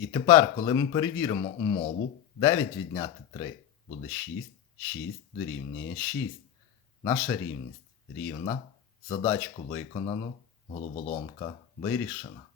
І тепер, коли ми перевіримо умову, 9 відняти 3 буде 6, 6 дорівнює 6. Наша рівність рівна. Задачку виконано, головоломка вирішена.